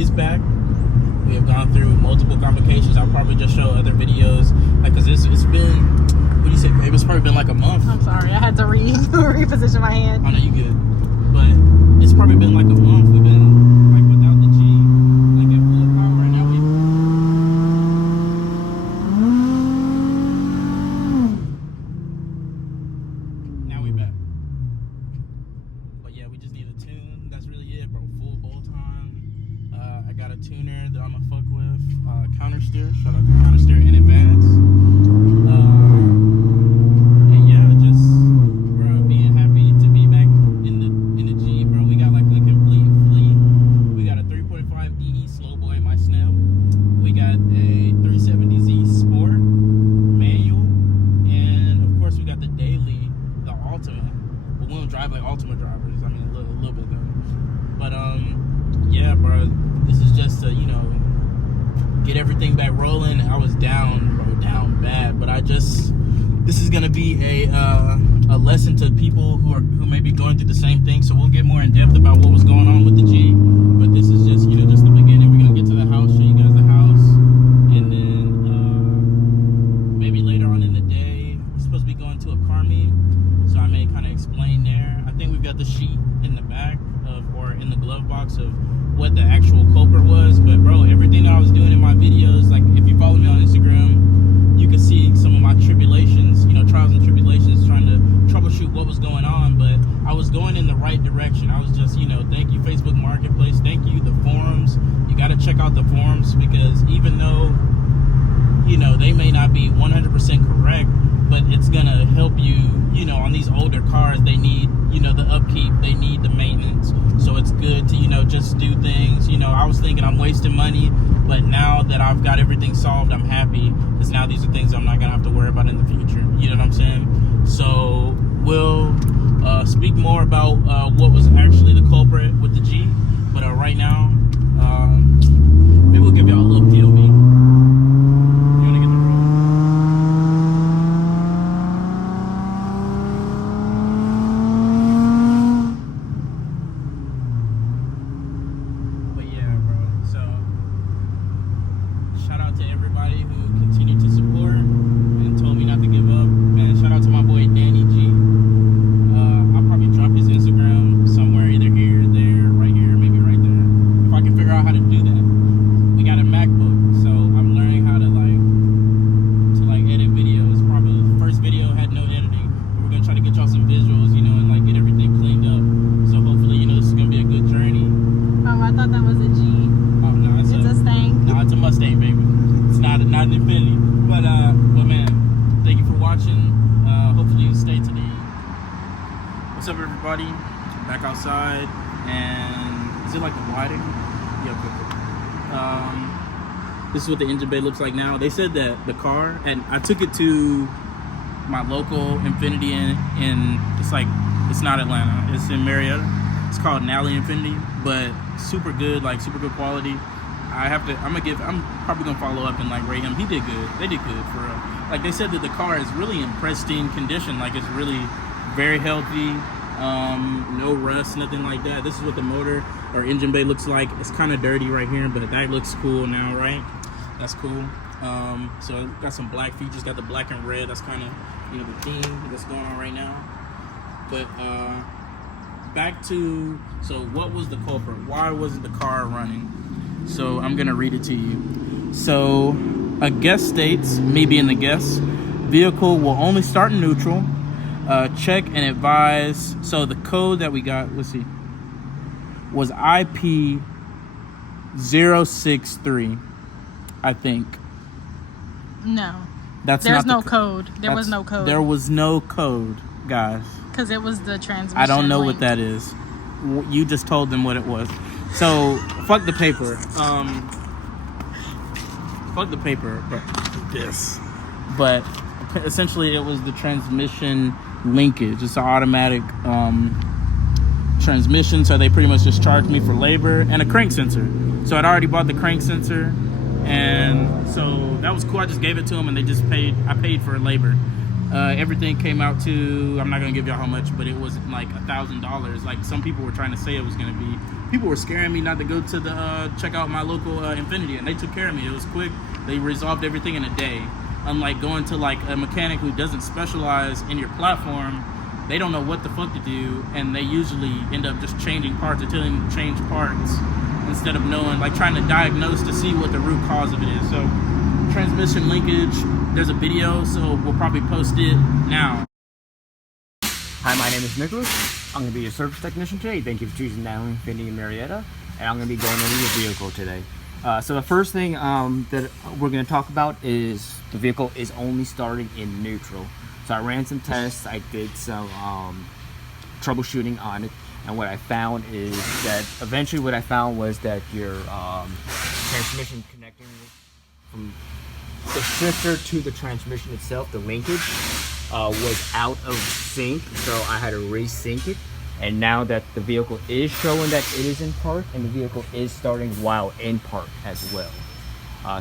G is back. We have gone through multiple complications. I'll probably just show other videos, like, cause it's been, what do you say, babe? It's probably been like a month. I'm sorry, I had to reposition my hand. I know you good, but it's probably been like a month. We've been like without the G, like at full power. Right now we back. But yeah, we just need a tune. That's really it, bro. Full bolt time. I got a tuner that I'm gonna fuck with. Counter steer. Shout out to counter steer in advance. And yeah, just bro, being happy to be back in the G, bro. We got like a complete fleet. We got a 3.5 EE slow boy, my Snell. We got a 370Z Sport manual, and of course we got the daily, the Ultima. But we don't drive like Ultima drivers. I mean, a little bit though. But yeah, bro. This is just to, you know, get everything back rolling. I was down, bro, down bad. But this is gonna be a lesson to people who may be going through the same thing. So we'll get more in depth about what was going on with the G. But this is just, you know, just the beginning. We're gonna get to the house, show you guys the house, and then maybe later on in the day, we're supposed to be going to a car meet. So I may kind of explain there. I think we've got the sheet in the back or in the glove box of what the actual culprit was. But bro, everything I was doing in my videos, like if you follow me on Instagram, you can see some of my tribulations, you know, trials and tribulations, trying to troubleshoot what was going on. But I was going in the right direction. I was just, you know, thank you Facebook Marketplace, thank you the forums. You got to check out the forums, because even though, you know, they may not be 100% correct, but it's gonna help you, you know, on these older cars. They need, you know, the upkeep, they need the maintenance. So it's good to, you know, just do things. You know, I was thinking I'm wasting money, but now that I've got everything solved, I'm happy, because now these are things I'm not gonna have to worry about in the future. You know what I'm saying? So we'll speak more about what was actually the culprit with the G. But right now, maybe we'll give y'all a little POV. What's up, everybody? Back outside, and is it like the lighting? Yeah, okay. This is what the engine bay looks like now. They said that the car, and I took it to my local Infinity in it's not Atlanta, it's in Marietta. It's called Nally Infinity, but super good, like super good quality. I'm probably gonna follow up and like rate him. He did good. They did good for real. Like they said that the car is really in pristine condition. Like it's really very healthy, no rust, nothing like that. This is what the motor or engine bay looks like. It's kind of dirty right here, but that looks cool now, right? That's cool. So got some black features, got the black and red. That's kind of, you know, the theme that's going on right now. But back to, so what was the culprit? Why wasn't the car running? So I'm gonna read it to you. So a guest states, me being the guest, vehicle will only start in neutral. Check and advise. So the code that we got, let's see, was IP063, I think. No. There's no code. There was no code. There was no code, guys. Because it was the transmission. I don't know link. what that is. You just told them what it was. So fuck the paper. Fuck the paper. But this. But essentially, it was the transmission linkage. It's an automatic transmission, so they pretty much just charged me for labor and a crank sensor. So I'd already bought the crank sensor, and so that was cool. I just gave it to them, and they just paid. I paid for labor. Everything came out to, I'm not gonna give y'all how much, but it was like $1,000. Like some people were trying to say it was gonna be. People were scaring me not to go to the check out my local Infiniti, and they took care of me. It was quick. They resolved everything in a day. Unlike going to like a mechanic who doesn't specialize in your platform, they don't know what the fuck to do, and they usually end up just changing parts or telling you to change parts instead of knowing, like trying to diagnose to see what the root cause of it is. So transmission linkage, there's a video, so we'll probably post it now. Hi, my name is Nicholas. I'm going to be your service technician today. Thank you for choosing Natalie Infiniti in Marietta, and I'm going to be going over your vehicle today. So the first thing that we're going to talk about is the vehicle is only starting in neutral. So I ran some tests, I did some troubleshooting on it, and what I found is that eventually what I found was that your transmission connecting from the shifter to the transmission itself, the linkage, was out of sync, so I had to resync it. And now that the vehicle is showing that it is in park, and the vehicle is starting while in park as well.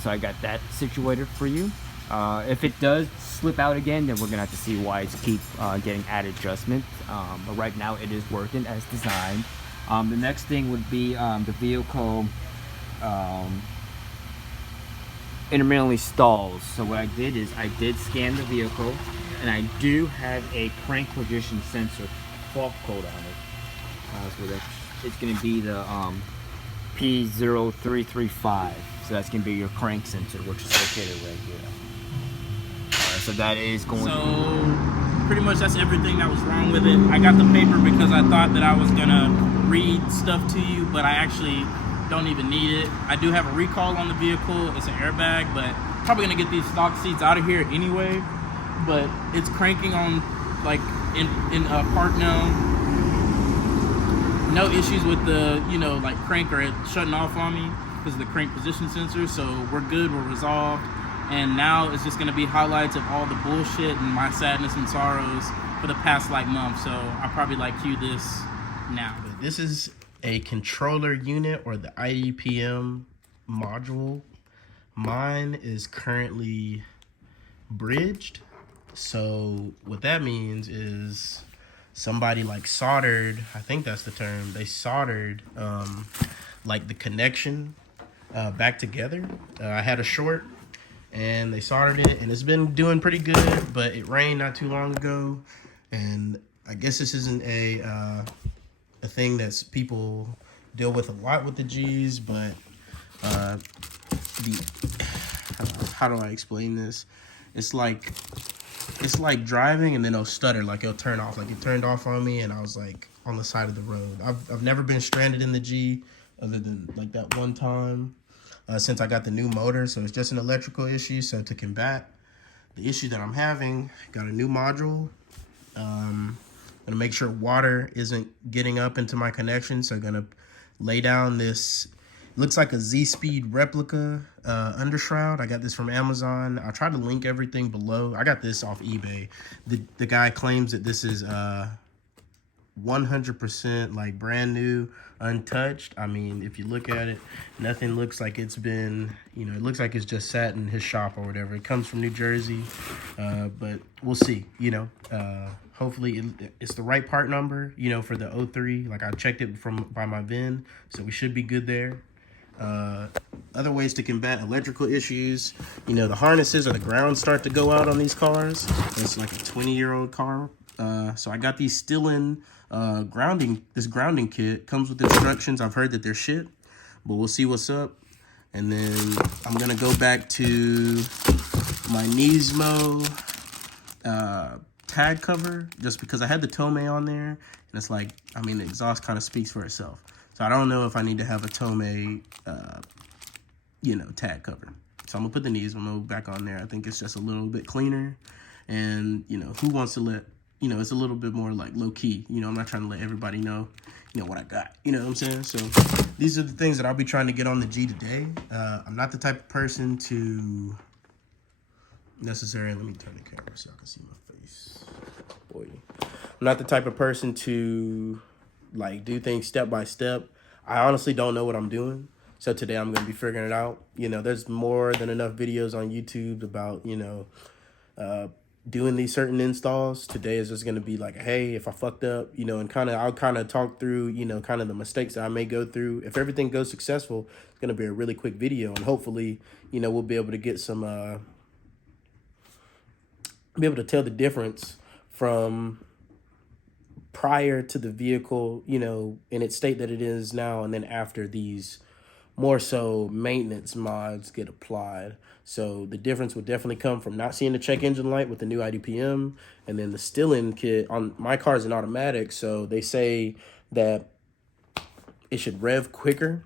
So I got that situated for you. If it does slip out again, then we're gonna have to see why it's keep getting added adjustment. But right now it is working as designed. The next thing would be the vehicle intermittently stalls. So what I did is I did scan the vehicle, and I do have a crank position sensor fault code on it. So that it's going to be the P0335. So that's going to be your crank sensor, which is located right here. So that is going. So pretty much that's everything that was wrong with it. I got the paper because I thought that I was gonna read stuff to you, but I actually don't even need it. I do have a recall on the vehicle. It's an airbag, but probably gonna get these stock seats out of here anyway. But it's cranking on like in park now. No issues with the like crank or it shutting off on me because of the crank position sensor. So we're good. We're resolved. And now it's just gonna be highlights of all the bullshit and my sadness and sorrows for the past like month. So I'll probably like cue this now. This is a controller unit, or the IDPM module. Mine is currently bridged. So what that means is somebody like soldered, I think that's the term, they soldered like the connection back together. I had a short and they soldered it, and it's been doing pretty good, but it rained not too long ago, and I guess this isn't a thing that's people deal with a lot with the G's, but how do I explain this? It's like driving and then it'll stutter, like it'll turn off. Like it turned off on me, and I was like on the side of the road. I've never been stranded in the G other than like that one time since I got the new motor. So it's just an electrical issue. So to combat the issue that I'm having, got a new module. Gonna make sure water isn't getting up into my connection. So I'm gonna lay down this, looks like a Z-Speed replica undershroud. I got this from Amazon. I'll try to link everything below. I got this off eBay. The guy claims that this is 100% like brand new, untouched. I mean, if you look at it, nothing looks like it's been, it looks like it's just sat in his shop or whatever. It comes from New Jersey, but we'll see, hopefully it's the right part number, for the 03. Like I checked it by my VIN, so we should be good there. Other ways to combat electrical issues, the harnesses or the ground start to go out on these cars. It's like a 20-year-old car. So I got these still in grounding kit. Comes with instructions. I've heard that they're shit, but we'll see what's up. And then I'm gonna go back to my Nismo tag cover, just because I had the Tomei on there, and it's like, the exhaust kind of speaks for itself. So I don't know if I need to have a Tomei, tag cover. So I'm gonna put the Nismo back on there. I think it's just a little bit cleaner, and who wants to let, it's a little bit more like low key. I'm not trying to let everybody know, what I got. You know what I'm saying? So these are the things that I'll be trying to get on the G today. I'm not the type of person to necessarily, let me turn the camera so I can see my face. Boy, I'm not the type of person to like do things step by step. I honestly don't know what I'm doing. So today I'm going to be figuring it out. There's more than enough videos on YouTube about, doing these certain installs. Today is just going to be like, hey, if I fucked up, you know, and I'll kind of talk through, you know, kind of the mistakes that I may go through. If everything goes successful, it's going to be a really quick video, and hopefully, you know, we'll be able to get some, be able to tell the difference from prior to the vehicle, you know, in its state that it is now, and then after these more so maintenance mods get applied. So the difference would definitely come from not seeing the check engine light with the new IDPM, and then the still-in kit. On my car is an automatic, so they say that it should rev quicker.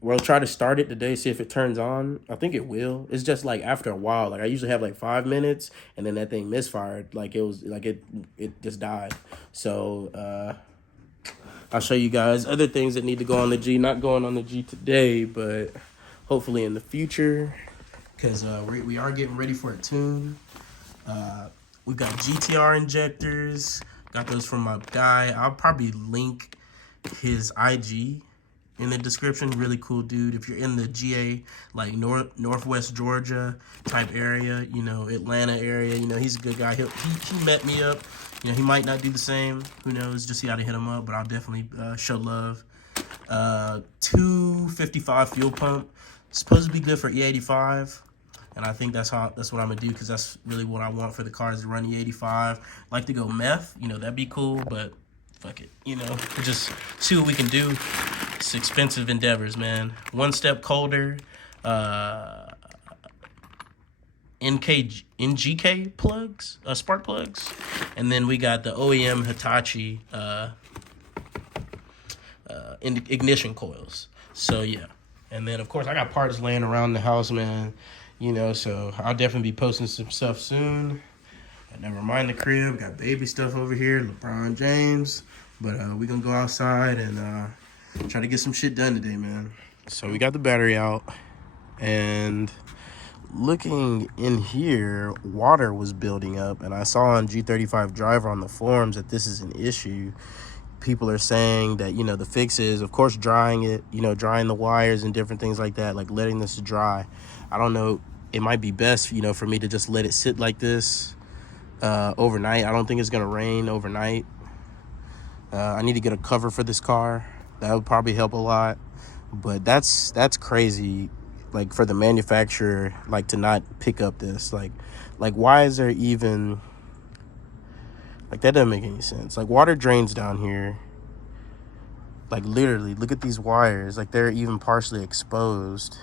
We'll try to start it today, see if it turns on. I think it will. It's just like after a while, like I usually have like 5 minutes, and then that thing misfired. Like it was like it just died. So I'll show you guys other things that need to go on the G. Not going on the G today, but hopefully in the future, because we are getting ready for a tune. We've got GTR injectors. Got those from my guy. I'll probably link his IG in the description. Really cool dude. If you're in the GA, like Northwest Georgia type area, you know, Atlanta area, you know, he's a good guy. He met me up. You know, he might not do the same. Who knows? Just see how to hit him up. But I'll definitely show love. 255 fuel pump. It's supposed to be good for E85. And I think that's what I'm gonna do, because that's really what I want for the cars, to run E85. Like to go meth, you know, that'd be cool, but fuck it, you know, just see what we can do. It's expensive endeavors, man. One step colder, NGK plugs, spark plugs, and then we got the OEM Hitachi ignition coils. So yeah, and then of course I got parts laying around the house, man. You know, so I'll definitely be posting some stuff soon. Never mind the crib. Got baby stuff over here, LeBron James. But we're going to go outside and try to get some shit done today, man. So we got the battery out. And looking in here, water was building up. And I saw on G35 Driver on the forums that this is an issue. People are saying that, you know, the fix is, of course, drying it, you know, drying the wires and different things like that, like letting this dry. I don't know. It might be best, you know, for me to just let it sit like this overnight. I don't think it's going to rain overnight. I need to get a cover for this car. That would probably help a lot. But that's crazy, like, for the manufacturer, like, to not pick up this. Like why is there even... Like, that doesn't make any sense. Like, water drains down here. Like, literally, look at these wires. Like, they're even partially exposed.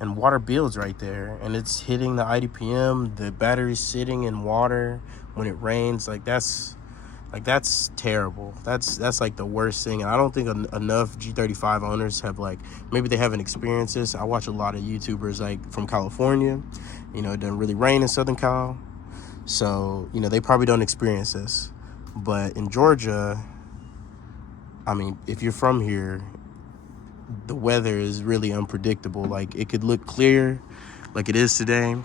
And water builds right there. And it's hitting the IDPM. The battery's sitting in water when it rains. Like, that's terrible. That's like, the worst thing. And I don't think enough G35 owners have, like, maybe they haven't experienced this. I watch a lot of YouTubers, like, from California. You know, it doesn't really rain in Southern Cal. So, you know, they probably don't experience this. But in Georgia, I mean, if you're from here, the weather is really unpredictable. Like, it could look clear like it is today,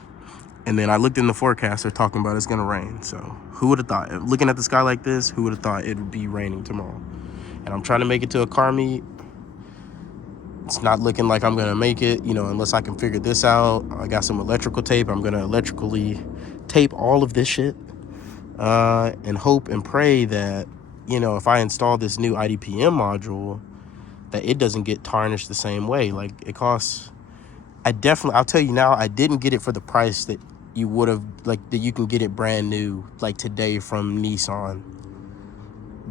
and then I looked in the forecast, they're talking about it's gonna rain. So who would have thought? Looking at the sky like this, who would have thought it would be raining tomorrow? And I'm trying to make it to a car meet. It's not looking like I'm gonna make it, you know, unless I can figure this out. I got some electrical tape. I'm gonna electrically tape all of this shit and hope and pray that, you know, if I install this new IDPM module, that it doesn't get tarnished the same way. Like, it costs... I'll tell you now, I didn't get it for the price that you would have, like, that you can get it brand new, like, today from Nissan.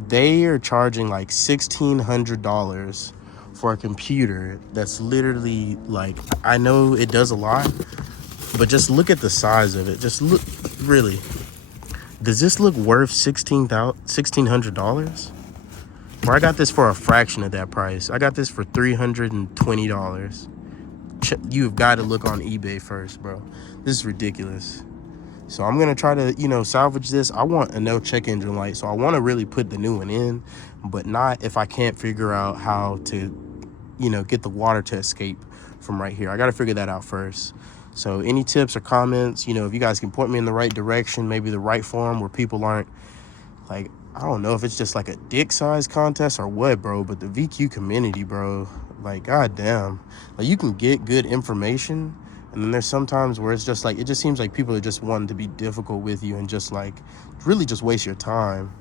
They are charging, like, $1,600 for a computer that's literally, like, I know it does a lot, but just look at the size of it. Just look, really. Does this look worth $1,600? Where I got this for a fraction of that price. I got this for $320. You've got to look on eBay first, bro. This is ridiculous. So I'm going to try to, you know, salvage this. I want a no check engine light, so I want to really put the new one in, but not if I can't figure out how to, you know, get the water to escape from right here. I got to figure that out first. So any tips or comments, you know, if you guys can point me in the right direction, maybe the right forum where people aren't, like, I don't know if it's just like a dick size contest or what, bro, but the VQ community, bro, like, goddamn, like, you can get good information, And then there's sometimes where it's just like, it just seems like people are just wanting to be difficult with you and just like really just waste your time.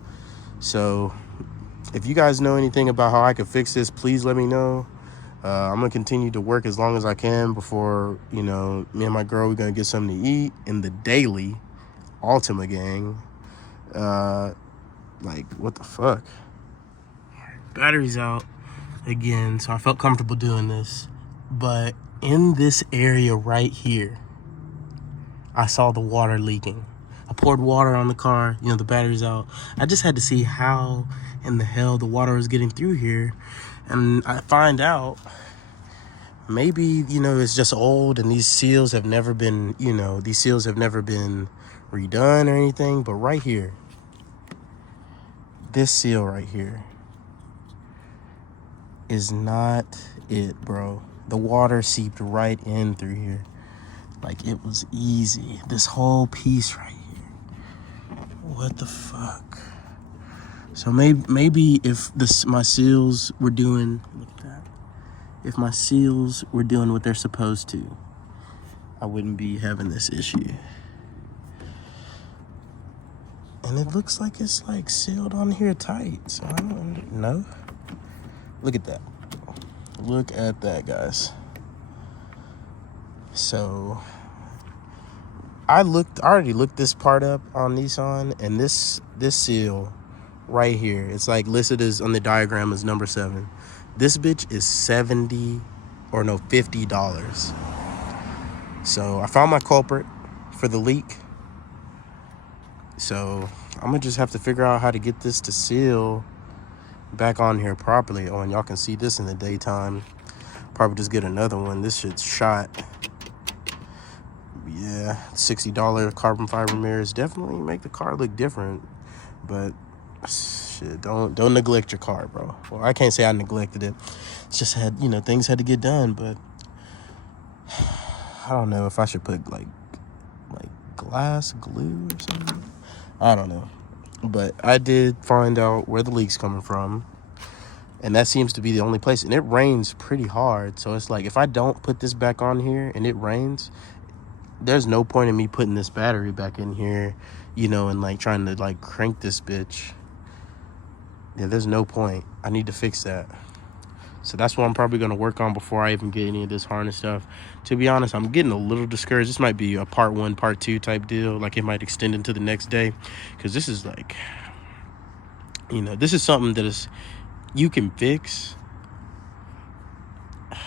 So if you guys know anything about how I could fix this, please let me know. I'm gonna continue to work as long as I can before, you know, me and my girl, we're gonna get something to eat in the daily Ultima gang. Like, what the fuck? Battery's out again, so I felt comfortable doing this. But in this area right here, I saw the water leaking. I poured water on the car, you know, the battery's out. I just had to see how in the hell the water was getting through here. And I find out maybe, you know, it's just old and these seals have never been, you know, these seals have never been redone or anything. But right here, this seal right here is not it, bro. The water seeped right in through here. Like, it was easy. This whole piece right here. What the fuck? So maybe if my seals were doing, look at that. If my seals were doing what they're supposed to, I wouldn't be having this issue. And it looks like it's like sealed on here tight. So I don't know. Look at that. Look at that, guys. So I already looked this part up on Nissan, and this seal right here, it's like listed as on the diagram as number 7. This bitch is $50. So I found my culprit for the leak. So I'm gonna just have to figure out how to get this to seal back on here properly. Oh, and y'all can see this in the daytime. Probably just get another one. This shit's shot. Yeah, $60 carbon fiber mirrors definitely make the car look different. But shit, don't neglect your car, bro. Well, I can't say I neglected it. It's just had, you know, things had to get done. But I don't know if I should put like glass glue or something. I don't know. But I did find out where the leak's coming from, and that seems to be the only place. And it rains pretty hard, so it's like if I don't put this back on here and it rains, there's no point in me putting this battery back in here, you know, and like trying to like crank this bitch. Yeah, there's no point. I need to fix that. So that's what I'm probably going to work on before I even get any of this harness stuff. To be honest, I'm getting a little discouraged. This might be a part 1, part 2 type deal. Like, it might extend into the next day. Because this is like, you know, this is something that is, you can fix.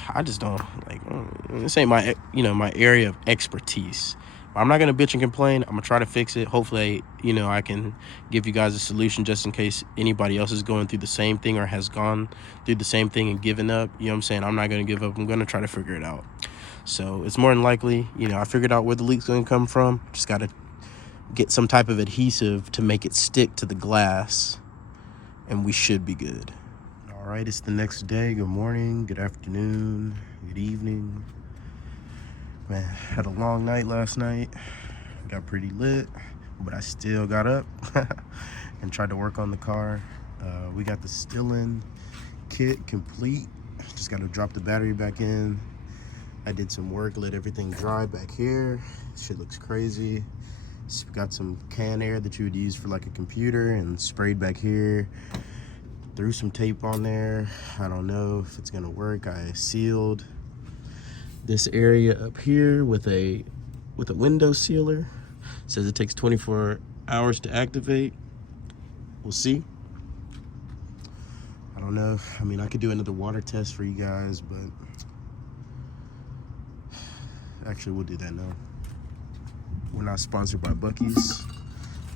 I just don't, like, this ain't my, you know, my area of expertise. I'm not going to bitch and complain. I'm going to try to fix it. Hopefully, you know, I can give you guys a solution just in case anybody else is going through the same thing or has gone through the same thing and given up. You know what I'm saying? I'm not going to give up. I'm going to try to figure it out. So it's more than likely, you know, I figured out where the leak's going to come from. Just got to get some type of adhesive to make it stick to the glass, and we should be good. All right, it's the next day. Good morning, good afternoon, good evening. Man, had a long night last night. Got pretty lit, but I still got up and tried to work on the car. We got the still-in kit complete. Just got to drop the battery back in. I did some work, let everything dry back here. Shit looks crazy. Got some can air that you would use for like a computer and sprayed back here. Threw some tape on there. I don't know if it's gonna work. I sealed this area up here with a window sealer. It says it takes 24 hours to activate. We'll see. I don't know. I mean, I could do another water test for you guys, but actually we'll do that now. We're not sponsored by Buc-ee's,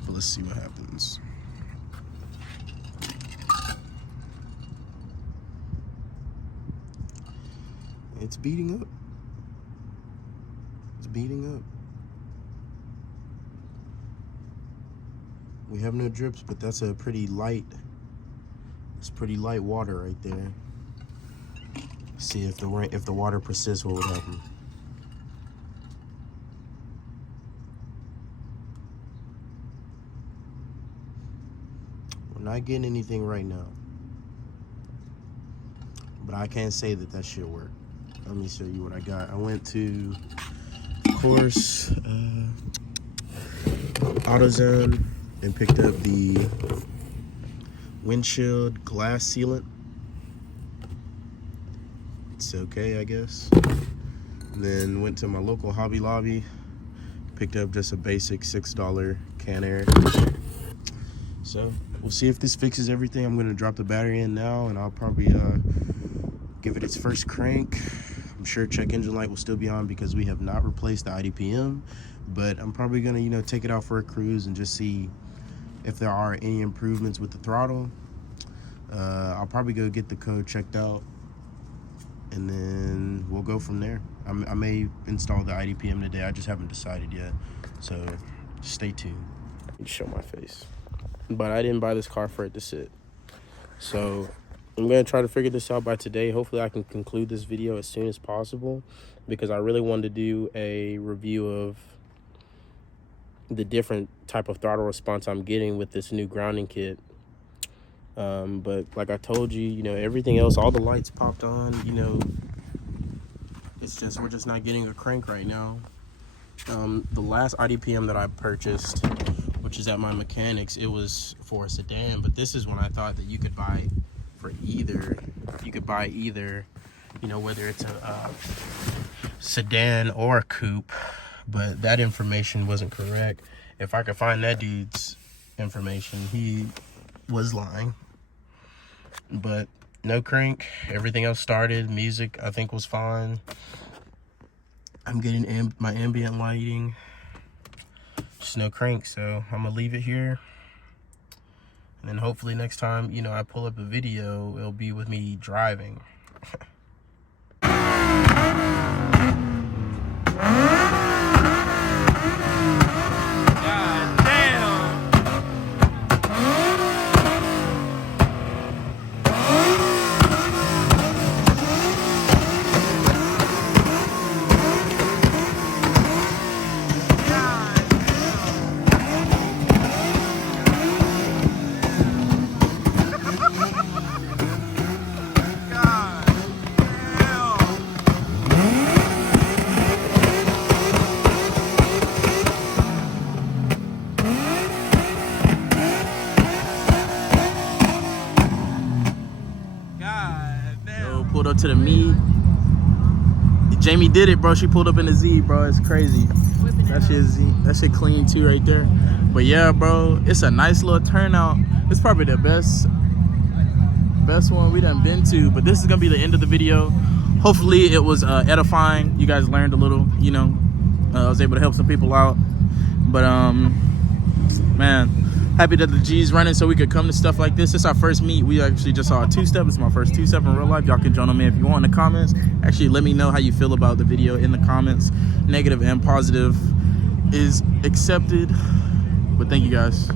but let's see what happens. It's beating up. It's beating up. We have no drips, but that's a pretty light. It's pretty light water right there. See if the water persists, what would happen? We're not getting anything right now, but I can't say that shit worked. Let me show you what I got. I went to course, AutoZone, and picked up the windshield glass sealant. It's okay, I guess. And then went to my local Hobby Lobby, picked up just a basic $6 can air. So we'll see if this fixes everything. I'm gonna drop the battery in now, and I'll probably give it its first crank. I'm sure check engine light will still be on because we have not replaced the IDPM, but I'm probably gonna, you know, take it out for a cruise and just see if there are any improvements with the throttle. I'll probably go get the code checked out, and then we'll go from there. I may install the IDPM today. I just haven't decided yet, so stay tuned. Let me show my face. But I didn't buy this car for it to sit, so I'm gonna try to figure this out by today. Hopefully I can conclude this video as soon as possible, because I really wanted to do a review of the different type of throttle response I'm getting with this new grounding kit. But like I told you, you know, everything else, all the lights popped on, you know, it's just, we're just not getting a crank right now. The last IDPM that I purchased, which is at my mechanics, it was for a sedan, but this is when I thought that you could buy for either, you know, whether it's a sedan or a coupe, but that information wasn't correct. If I could find that dude's information, he was lying. But no crank, everything else started. Music, I think, was fine. I'm getting my ambient lighting, just no crank, so I'm gonna leave it here. And then hopefully next time, you know, I pull up a video, it'll be with me driving. Pulled up to the meet. Jamie did it, bro. She pulled up in the Z, bro. It's crazy. That shit clean too right there. But yeah, bro, it's a nice little turnout. It's probably the best one we done been to. But this is gonna be the end of the video. Hopefully it was edifying. You guys learned a little, you know. I was able to help some people out. But man, happy that the G's running so we could come to stuff like this. It's our first meet. We actually just saw a two-step. It's my first two-step in real life. Y'all can join me if you want in the comments. Actually, let me know how you feel about the video in the comments. Negative and positive is accepted. But thank you guys.